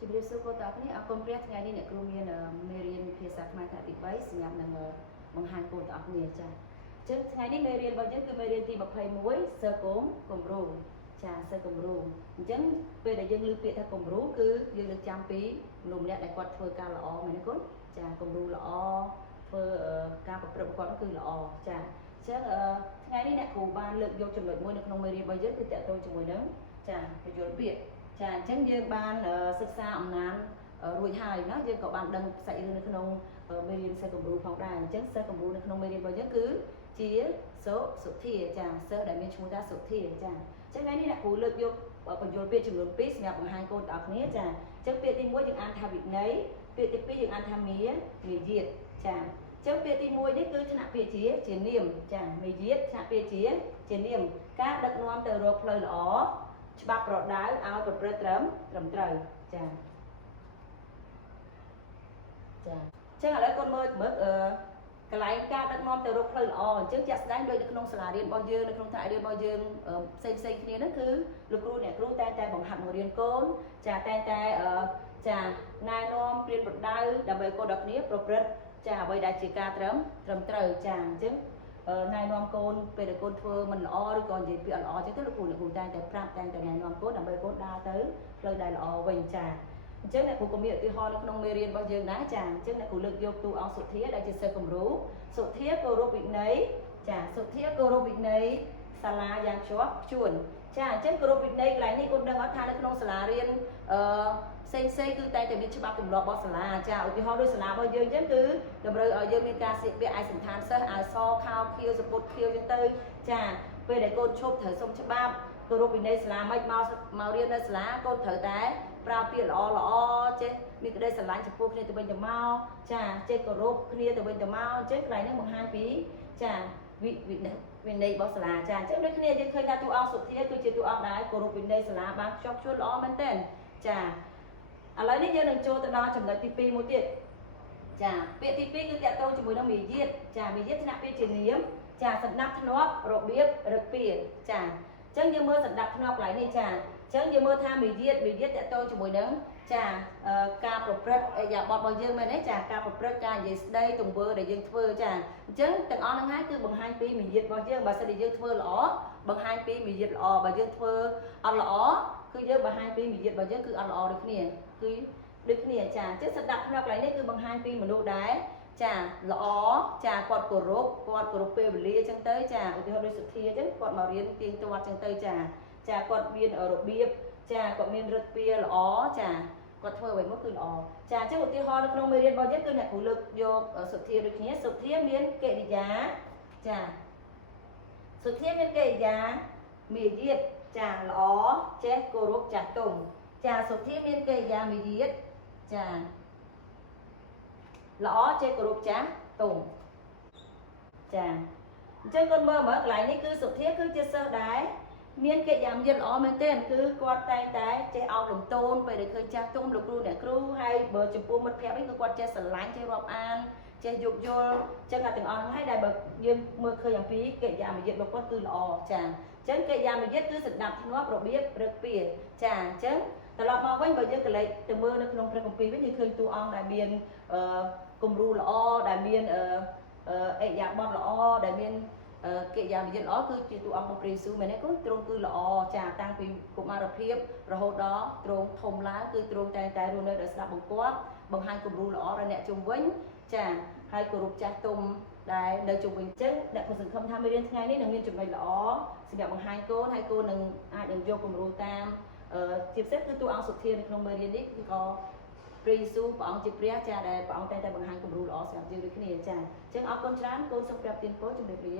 ជំរាបសួរបងប្អូនទាំងអស់គ្នាអរគុណព្រះថ្ងៃនេះអ្នកគ្រូមានមេរៀនភាសាខ្មែរថ្នាក់ទី3សម្រាប់នឹងបង្ហាញបងប្អូនទាំងអស់គ្នាចាអញ្ចឹងថ្ងៃនេះមេរៀនរបស់យើងគឺមេរៀនទី21សើគំរូចាសើគំរូអញ្ចឹងពេលដែលយើងលើកពាក្យថាគំរូគឺយើងលើកចាំពីមនុស្សម្នាក់ដែលគាត់ធ្វើការល្អមែនទេគុណចាគំរូល្អធ្វើការប្រព្រឹត្តគាត់គឺល្អចាអញ្ចឹងថ្ងៃនេះអ្នកគ្រូបានលើកយកចំណុចមួយនៅក្នុងមេរៀនរបស់យើងគឺតកតងជាមួយនឹងចាបញ្យល់ពាក្យចាអញ្ចឹងយើងបានសិក្សាអំណានរួចហើយណាយើងក៏បានដឹងសាច់រឿងនៅក្នុងមេរៀនសិស្សគំរូផងដែរអញ្ចឹងសិស្សគំរូនៅក្នុងមេរៀនរបស់យើងគឺជាសុធាចាសិស្សដែលមានឈ្មោះថាសុធាចាអញ្ចឹងថ្ងៃនេះអ្នកគ្រូលើកយកបញ្យល់ពាក្យចំនួន2សម្រាប់បង្ហាញកូនទាំងអស់គ្នាចាអញ្ចឹងពាក្យទី1យើងអានថាវិន័យពាក្យទី2យើងអានថាមាយាទចាអញ្ចឹងពាក្យទី1នេះគឺថ្នាក់ពាក្យជានាមចាមាយាទថ្នាក់ពាក្យជានាមការដឹកនាំទៅរកផ្លូវល្អច្បាប់ប្រដៅឲ្យប្រព្រឹត្តត្រឹមត្រូវចាអញ្ចឹងឥឡូវកូនមើលកន្លែងការដឹកនាំទៅរកផ្លូវល្អអញ្ចឹងជាក់ស្ដែងដូចនៅក្នុងសាលារៀនរបស់យើងនៅក្នុងថ្នាក់រៀនរបស់យើងផ្សេងគ្នាហ្នឹងគឺលោកគ្រូអ្នកគ្រូតែបង្ហាត់បង្រៀនកូនចាតែចាណែនាំព្រៀនប្រដៅដើម្បីកូនដល់គ្នាប្រព្រឹត្តចាអ្វីដែលជាការត្រឹមត្រូវចាអញ្ចឹងណែនាំកូនពេលដែលកូនធ្វើមិនល្អឬក៏និយាយពាក្យអត់ល្អអញ្ចឹងទៅលោកគ្រូតែប្រាប់តែណែនាំកូនដើម្បីកូនដើរទៅផ្លូវដែលល្អវិញចាអញ្ចឹងអ្នកគ្រូក៏មានឧទាហរណ៍នៅក្នុងមេរៀនរបស់យើងដែរចាអញ្ចឹងអ្នកគ្រូលើកយកតួអង្គសុធាដែលជាសិស្សគំរូសុធាគោរពវិន័យចាសុធាគោរពវិន័យសាលាយ៉ាងជាប់ខ្ជួនចាអញ្ចឹងគោរពវិន័យកន្លែងនេះកូនដឹងអត់ថានៅក្នុងសាលារៀនផ្សេងគឺតែមានច្បាប់ទម្លាប់របស់សាលាចាឧទាហរណ៍ដូចសាលារបស់យើងអញ្ចឹងគឺតម្រូវឲ្យយើងមានការស្លៀកពាក់ឯកសណ្ឋានសិស្សអាវសខោខៀវសពុតខៀវអញ្ចឹងទៅចាពេលដែលកូនឈប់ត្រូវសុំច្បាប់គោរពវិន័យសាលាមិនមករៀននៅសាលាកូនត្រូវតែប្រើពាក្យល្អចេះមានក្តីស្រឡាញ់ចំពោះគ្នាទៅវិញទៅមកចាចេះគោរពគ្នាទៅវិញទៅមកអញ្ចឹងកន្លែងនេះបង្ហាញពីចាវិន័យរបស់សាលាចាអញ្ចឹងដូចគ្នាយើងឃើញថាតួអង្គសុធាគឺជាតួអង្គដែលគោរពវិន័យសាលាបានខ្ជាប់ខ្ជួនល្អមែនទែនចាឥឡូវនេះយើងនឹងចូលទៅដល់ចំណុចទី2មួយទៀតចាពាក្យទី2គឺតាក់ទងជាមួយនឹងមាយាទចាមាយាទថ្នាក់ពាក្យជានាមចាសណ្ដាប់ធ្នាប់របៀបរឹកពាចាអញ្ចឹងយើងមើលសណ្ដាប់ធ្នាប់កន្លែងនេះចាអញ្ចឹងយើងមើលថាមាយាទតាក់ទងជាមួយនឹងចាការប្រព្រឹត្តអរិយាប័ត្ររបស់យើងមែនទេចាការប្រព្រឹត្តការនិយាយស្ដីទង្វើដែលយើងធ្វើចាអញ្ចឹងទាំងអស់ហ្នឹងហើយគឺបង្ហាញពីមាយាទរបស់យើងបើសិនជាយើងធ្វើល្អបង្ហាញពីមាយាទល្អបើយើងធ្វើអត់ល្អគឺយើងបង្ហាញពីមាយាទរបស់យើងគឺអត់ល្អដូចគ្នាគឺដូចគ្នាចាអញ្ចឹងសណ្ដាប់ធ្នាប់កន្លែងនេះគឺបង្ហាញពីមនុស្សដែរចាល្អចាគាត់គោរពពេលវេលាអញ្ចឹងទៅចាឧទាហរណ៍ដូចសុធាអញ្ចឹងគាត់មករៀនទៀងទាត់អញ្ចឹងទៅចាគាត់មានរបៀបចាគាត់មានឫទ្ធិពាល្អចាគាត់ធ្វើអ្វីមកគឺល្អចាអញ្ចឹងឧទាហរណ៍នៅក្នុងមេរៀនរបស់យើងគឺអ្នកគ្រូលើកយកសុធាដូចគ្នាសុធាមានកិរិយាចាសុធាមានកិរិយាមាយាទចាល្អចេះគោរពចាស់ទុំចាសុធាមានកិរិយាមាយាទចាល្អចេះគោរពចាស់ទុំចាអញ្ចឹងគាត់មើលកន្លែងនេះគឺសុធាគឺជាសិស្សដែរមានកិរិយាមាយាទល្អមែនទែនគឺគាត់តែងតែចេះអោបលំទោនពេលដែលឃើញចាស់ទុំលោកគ្រូអ្នកគ្រូហើយបើចំពោះមិត្តភក្តិវិញគឺគាត់ចេះស្រឡាញ់ចេះរាប់អានចេះយោគយល់អញ្ចឹងទាំងអស់ហ្នឹងហើយដែលបើយើងមើលឃើញអំពីកិរិយាមាយាទរបស់គាត់គឺល្អចាអញ្ចឹងកិរិយាមាយាទគឺសណ្ដាប់ធ្នាប់របៀបរឹកពាចាអញ្ចឹងត្រឡប់មកវិញបើយើងកលេចទៅមើលនៅក្នុងព្រះគម្ពីរវិញយើងឃើញតួអង្គដែលមានគំរូល្អដែលមានអរិយាប័ត្រល្អដែលមានកិរិយាមាយាទល្អគឺជាតួអង្គរបស់ព្រះយេស៊ូវមែនទេគុណទ្រង់គឺល្អចាតាំងពីកុមារភាពរហូតដល់ទ្រង់ធំឡើងគឺទ្រង់តែងតែរស់នៅដោយស្ដាប់បង្គាប់បង្ហាញគំរូល្អដល់អ្នកជុំវិញចាហើយគោរពចាស់ទុំដែលនៅជុំវិញចឹងអ្នកក៏សង្ឃឹមថាមេរៀនថ្ងៃនេះនឹងមានចំណុចល្អសម្រាប់បង្ហាញកូនហើយកូននឹងអាចនឹងយកគំរូតាមជាពិសេសគឺតួអង្គសុធានៅក្នុងមេរៀននេះគឺក៏ព្រះយេស៊ូវព្រះអង្គជាព្រះចាដែលព្រះអង្គតែងតែបង្ហាញគំរូល្អសម្រាប់យើងដូចគ្នាចាអញ្ចឹងអរគុណច្រើនកូនសូមប្រាប់ទានពរជំរាបលា